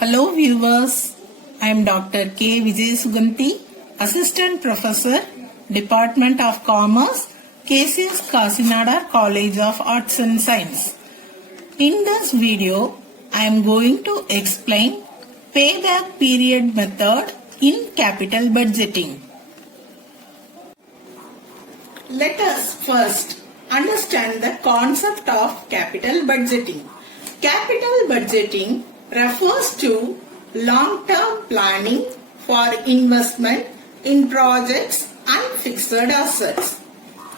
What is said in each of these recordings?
Hello viewers, I am Dr. K. Vijay Suganti, Assistant Professor, Department of Commerce, KCS Kasinada College of Arts and Science. In this video, I am going to explain payback period method in capital budgeting. Let us first understand the concept of capital budgeting. Capital budgeting refers to long-term planning for investment in projects and fixed assets.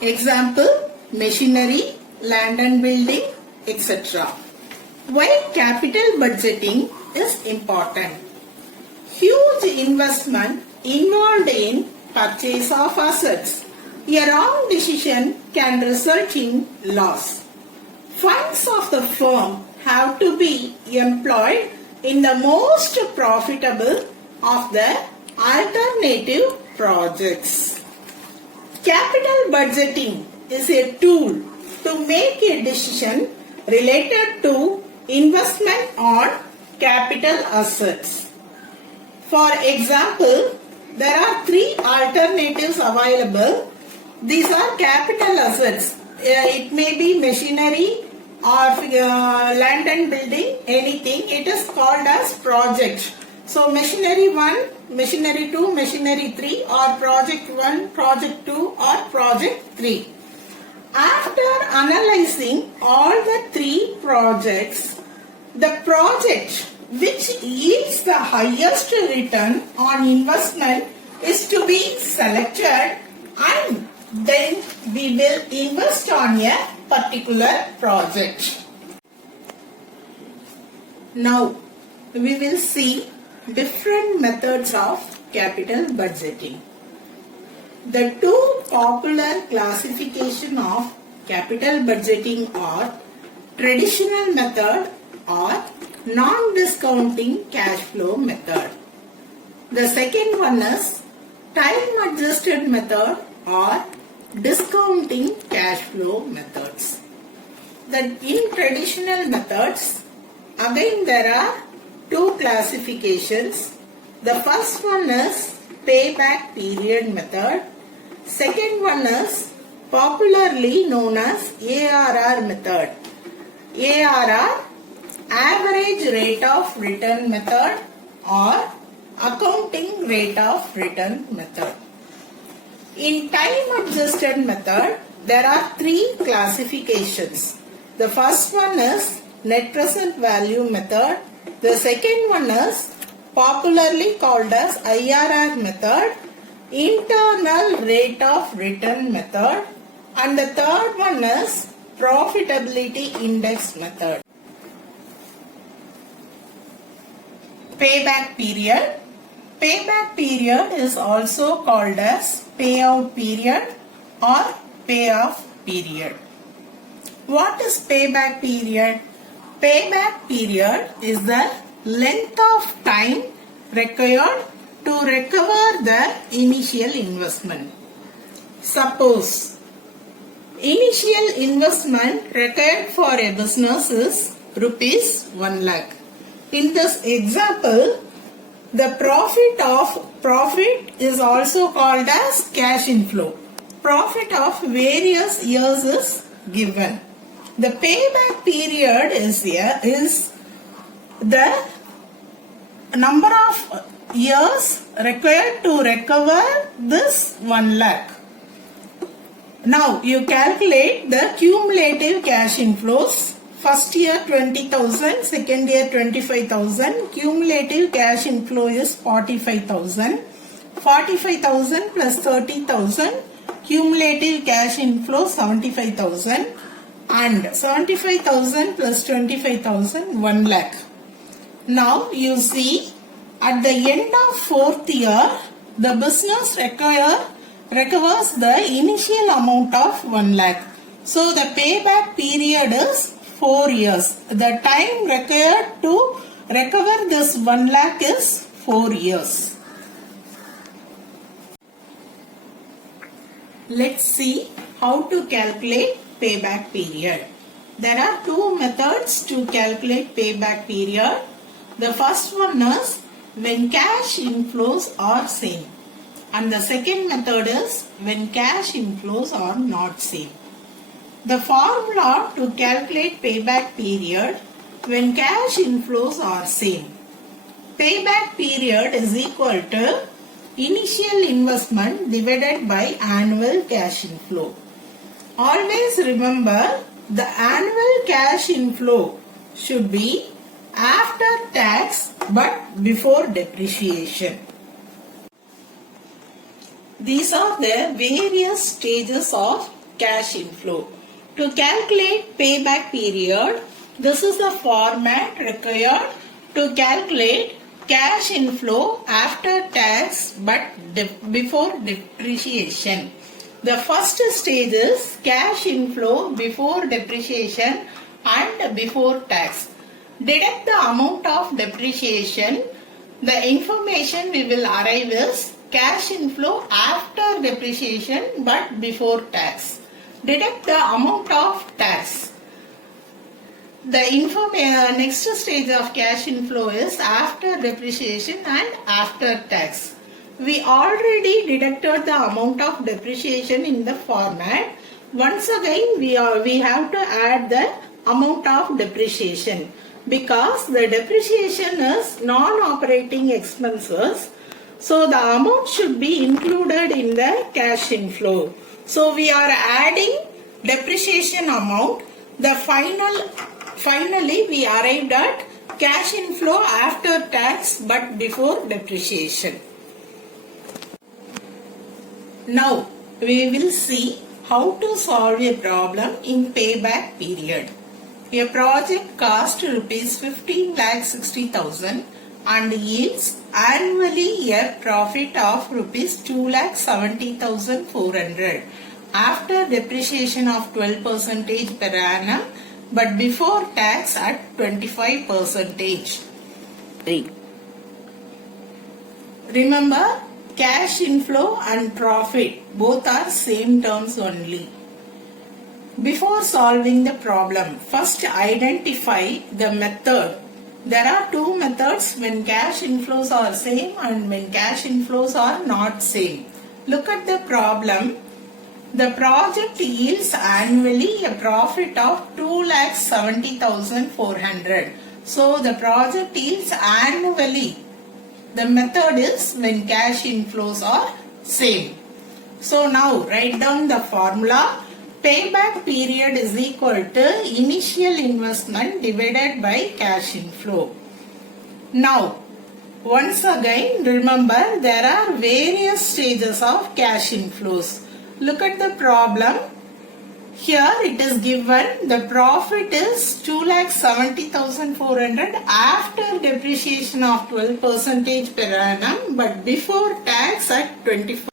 Example, machinery, land and building, etc. Why capital budgeting is important? Huge investment involved in purchase of assets. A wrong decision can result in loss. Funds of the firm have to be employed in the most profitable of the alternative projects. Capital budgeting is a tool to make a decision related to investment on capital assets. For example, there are three alternatives available. These are capital assets. It may be machinery or land and building, anything. It is called as project. So machinery 1, machinery 2, machinery 3, or project 1, project 2, or project 3. After analyzing all the three projects, the project which yields the highest return on investment is to be selected, and then we will invest on a particular project. Now we will see different methods of capital budgeting. The two popular classification of capital budgeting are traditional method or non-discounting cash flow method. The second one is time adjusted method or discounting cash flow methods. In traditional methods, again there are two classifications. The first one is payback period method. Second one is popularly known as ARR method. ARR, average rate of return method, or accounting rate of return method. In time adjusted method, there are three classifications. The first one is net present value method. The second one is popularly called as IRR method, internal rate of return method, and the third one is profitability index method. Payback period. Payback period is also called as payout period or payoff period. What is payback period? Payback period is the length of time required to recover the initial investment. Suppose initial investment required for a business is rupees 1 lakh. In this example, the profit is also called as cash inflow. Profit of various years is given. The payback period is the number of years required to recover this 1 lakh. Now you calculate the cumulative cash inflows. First year 20,000, second year 25,000, cumulative cash inflow is 45,000. 45,000 plus 30,000, cumulative cash inflow 75,000, and 75,000 plus 25,000, 1 lakh. Now you see, at the end of fourth year, the business recovers the initial amount of 1 lakh. So the payback period is 4 years. The time required to recover this 1 lakh is 4 years. Let's see how to calculate payback period. There are two methods to calculate payback period. The first one is when cash inflows are same. And the second method is when cash inflows are not same. The formula to calculate payback period when cash inflows are same. Payback period is equal to initial investment divided by annual cash inflow. Always remember the annual cash inflow should be after tax but before depreciation. These are the various stages of cash inflow. To calculate payback period, this is the format required to calculate cash inflow after tax but before depreciation. The first stage is cash inflow before depreciation and before tax. Deduct the amount of depreciation. The information we will arrive is cash inflow after depreciation but before tax. Deduct the amount of tax. The next stage of cash inflow is after depreciation and after tax. We already deducted the amount of depreciation in the format. Once again we have to add the amount of depreciation because the depreciation is non-operating expenses. So the amount should be included in the cash inflow. So we are adding depreciation amount. Finally we arrived at cash inflow after tax but before depreciation. Now we will see how to solve a problem in payback period. A project cost rupees 15,60,000 and yields annually a profit of rupees 2,70,400 after depreciation of 12% per annum but before tax at 25%. Remember, cash inflow and profit both are same terms only. Before solving the problem, first identify the method. There are two methods when cash inflows are same and when cash inflows are not same. Look at the problem. The project yields annually a profit of 2,70,400. So the project yields annually. The method is when cash inflows are same. So now write down the formula. Payback period is equal to initial investment divided by cash inflow. Now, once again remember there are various stages of cash inflows. Look at the problem. Here it is given the profit is 2,70,400 after depreciation of 12% per annum but before tax at 25%.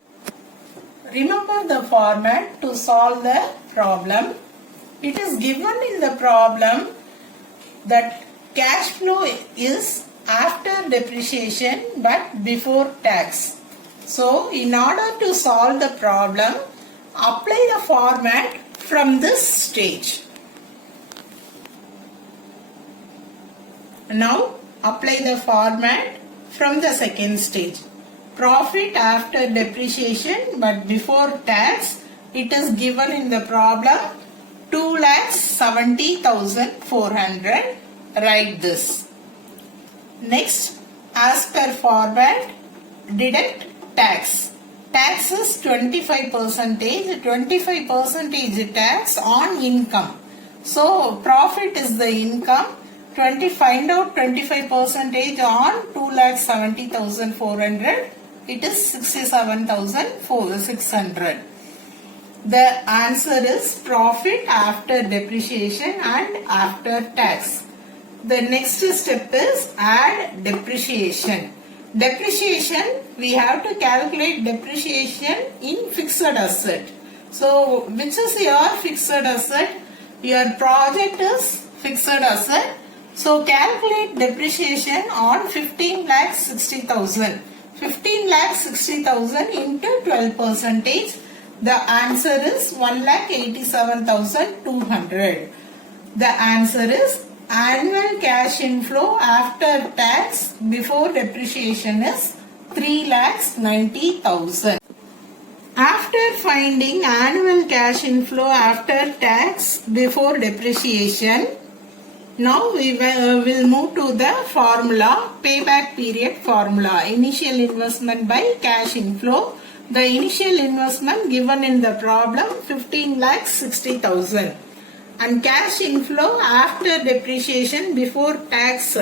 Remember the format to solve the problem. It is given in the problem that cash flow is after depreciation but before tax. So in order to solve the problem, apply the format from this stage. Now apply the format from the second stage. Profit after depreciation but before tax, it is given in the problem 2,70,400. Write this. Next, as per format, deduct tax. Tax is 25%, 25% tax on income. So profit is the income. Find out 25% on 2,70,400. It is 67,600. The answer is profit after depreciation and after tax. The next step is add depreciation. Depreciation, we have to calculate depreciation in fixed asset. So, which is your fixed asset? Your project is fixed asset. So, calculate depreciation on 15,60,000. 15,60,000 into 12%. The answer is 1,87,200. The answer is annual cash inflow after tax before depreciation is 3,90,000. After finding annual cash inflow after tax before depreciation, now we will move to the formula, payback period formula. Initial investment by cash inflow. The initial investment given in the problem 15,60,000 and cash inflow after depreciation before tax.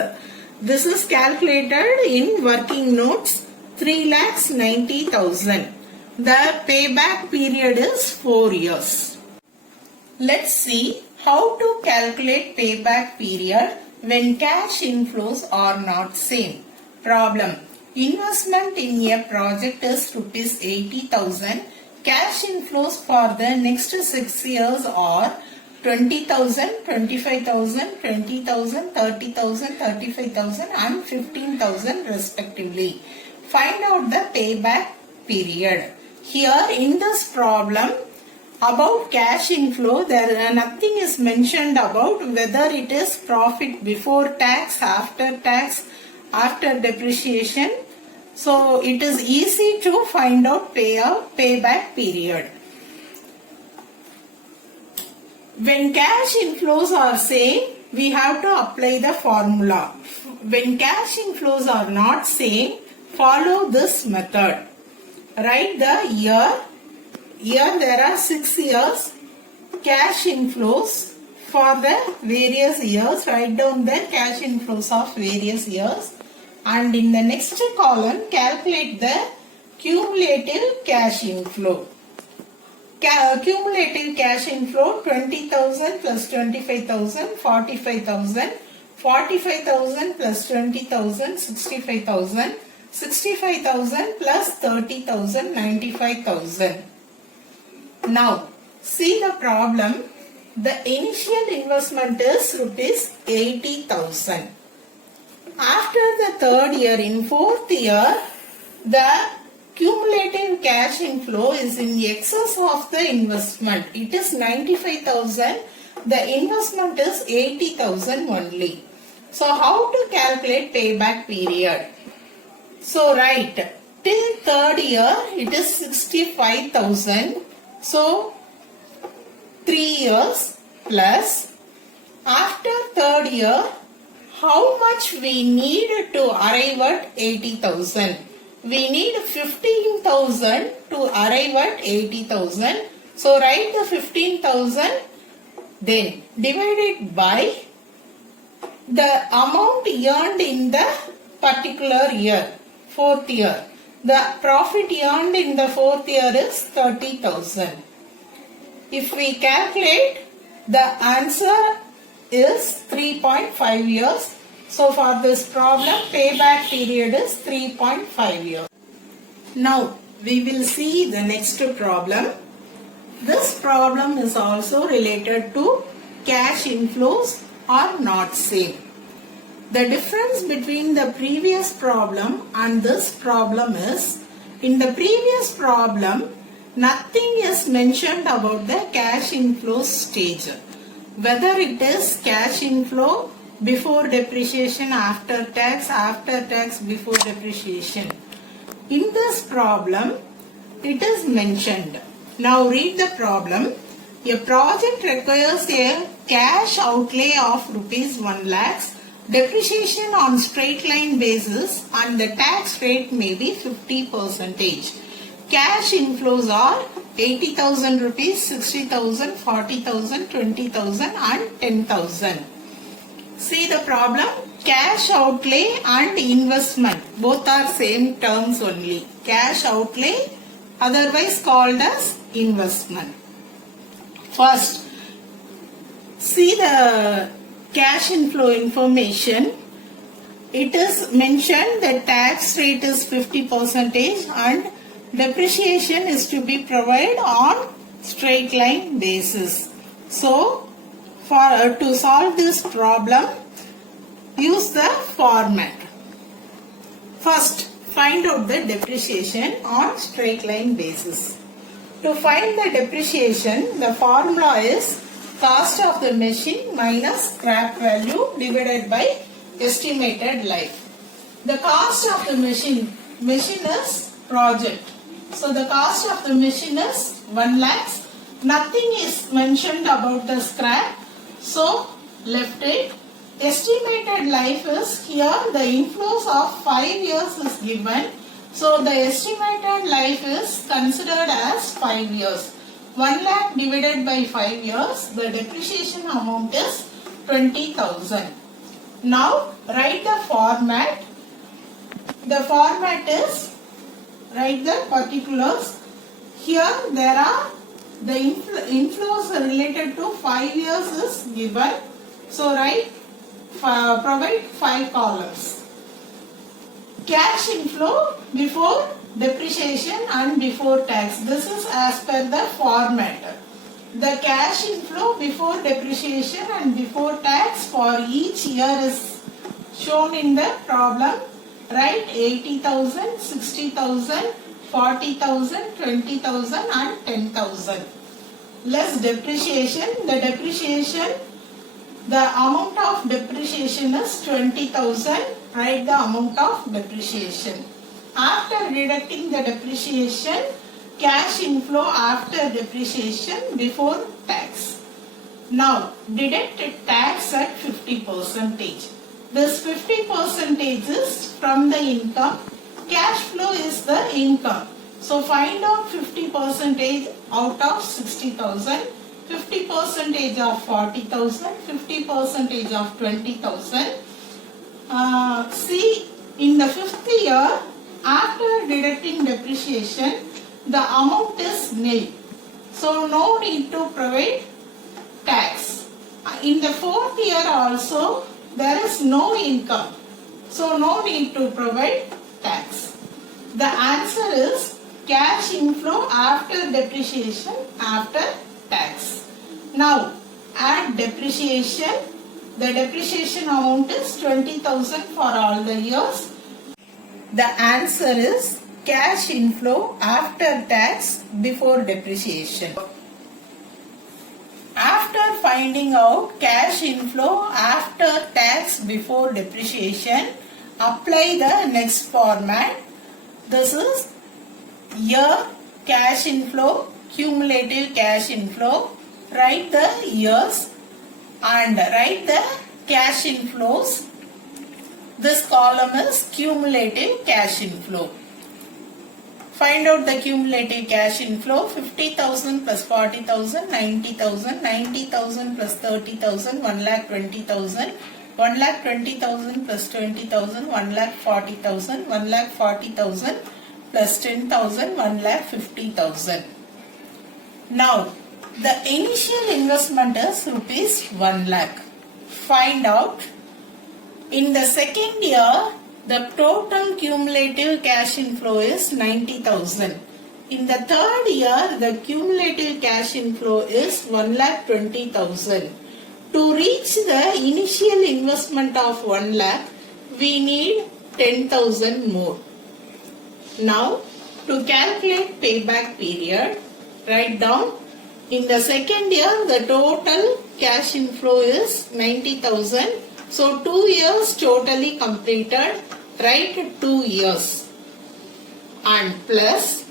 This is calculated in working notes 3,90,000. The payback period is 4 years. Let's see how to calculate payback period when cash inflows are not same. Problem. Investment in a project is rupees 80,000. Cash inflows for the next 6 years are 20,000, 25,000, 20,000, 30,000, 35,000 and 15,000 respectively. Find out the payback period. Here in this problem, about cash inflow, there nothing is mentioned about whether it is profit before tax, after depreciation. So it is easy to find out payback period. When cash inflows are same, we have to apply the formula. When cash inflows are not same, follow this method. Write the year. Here there are 6 years cash inflows for the various years. Write down the cash inflows of various years. And in the next column, calculate the cumulative cash inflow. Cumulative cash inflow 20,000 plus 25,000, 45,000, 45,000 plus 20,000, 65,000, 65,000 plus 30,000, 95,000. Now, see the problem. The initial investment is rupees 80,000. After the third year, in fourth year, the cumulative cash inflow is in excess of the investment. It is 95,000. The investment is 80,000 only. So, how to calculate payback period? So, write till third year, it is 65,000. So, 3 years plus after third year, how much we need to arrive at 80,000? We need 15,000 to arrive at 80,000. So, write the 15,000, then divide it by the amount earned in the particular year, fourth year. The profit earned in the fourth year is 30,000. If we calculate, the answer is 3.5 years. So for this problem, payback period is 3.5 years. Now we will see the next problem. This problem is also related to cash inflows are not same. The difference between the previous problem and this problem is, in the previous problem, nothing is mentioned about the cash inflow stage. Whether it is cash inflow before depreciation, after tax, before depreciation. In this problem, it is mentioned. Now read the problem. A project requires a cash outlay of rupees 1 lakhs. Depreciation on straight line basis and the tax rate may be 50%. Cash inflows are 80,000 rupees, 60,000, 40,000, 20,000 and 10,000. See the problem. Cash outlay and investment both are same terms only. Cash outlay, otherwise called as investment. First, see the cash inflow information. It is mentioned that tax rate is 50% and depreciation is to be provided on straight line basis. So, to solve this problem, use the format. First, find out the depreciation on straight line basis. To find the depreciation, the formula is cost of the machine minus scrap value divided by estimated life. The cost of the machine is project. So the cost of the machine is 1 lakh. Nothing is mentioned about the scrap. So left it. Estimated life is here the inflows of 5 years is given. So the estimated life is considered as 5 years. 1 lakh divided by 5 years, the depreciation amount is 20,000. Now write the format. The format is, write the particulars. Here there are the inflows related to 5 years is given. So write, provide 5 columns. Cash inflow before depreciation and before tax. This is as per the format. The cash inflow before depreciation and before tax for each year is shown in the problem. Write 80,000, 60,000, 40,000, 20,000 and 10,000. Less depreciation. The depreciation, the amount of depreciation is 20,000. Write the amount of depreciation. After deducting the depreciation, cash inflow after depreciation before tax. Now deduct tax at 50%. This 50% is from the income. Cash flow is the income. So find out 50% out of 60,000, 50% of 40,000, 50% of 20,000. See, in the 5th year, after deducting depreciation, the amount is nil. So no need to provide tax. In the 4th year also, there is no income. So no need to provide tax. The answer is cash inflow after depreciation after tax. Now add depreciation. The depreciation amount is 20,000 for all the years. The answer is cash inflow after tax before depreciation. After finding out cash inflow after tax before depreciation, apply the next format. This is year cash inflow, cumulative cash inflow. Write the years and write the cash inflows. This column is cumulative cash inflow. Find out the cumulative cash inflow. 50,000 plus 40,000, 90,000, 90,000 plus 30,000, 1,20,000, 1,20,000 plus 20,000, 1,40,000, 1,40,000 plus 10,000, 1,50,000. Now the initial investment is rupees 1 lakh. Find out. In the 2nd year, the total cumulative cash inflow is 90,000. In the 3rd year, the cumulative cash inflow is 1,20,000. To reach the initial investment of 1 lakh, we need 10,000 more. Now, to calculate payback period, write down. In the 2nd year, the total cash inflow is 90,000. So 2 years totally completed. Write 2 years. And plus,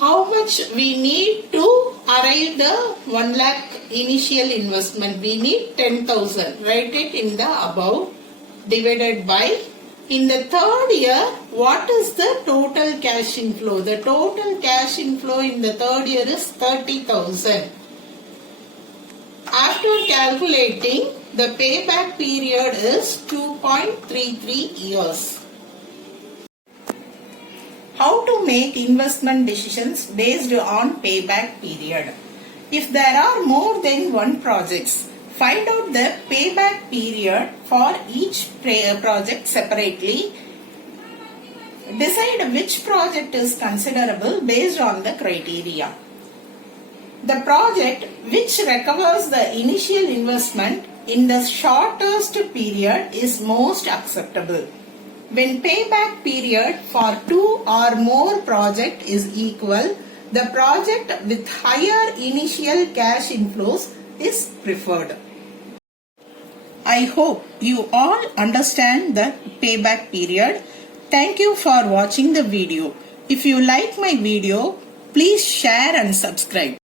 how much we need to arrive the 1 lakh initial investment? We need 10,000. Write it in the above. Divided by. In the 3rd year, what is the total cash inflow? The total cash inflow in the 3rd year is 30,000. After calculating, the payback period is 2.33 years. How to make investment decisions based on payback period? If there are more than one projects, find out the payback period for each project separately. Decide which project is considerable based on the criteria. The project which recovers the initial investment in the shortest period is most acceptable. When payback period for 2 or more project is equal, the project with higher initial cash inflows is preferred. I hope you all understand the payback period. Thank you for watching the video. If you like my video, please share and subscribe.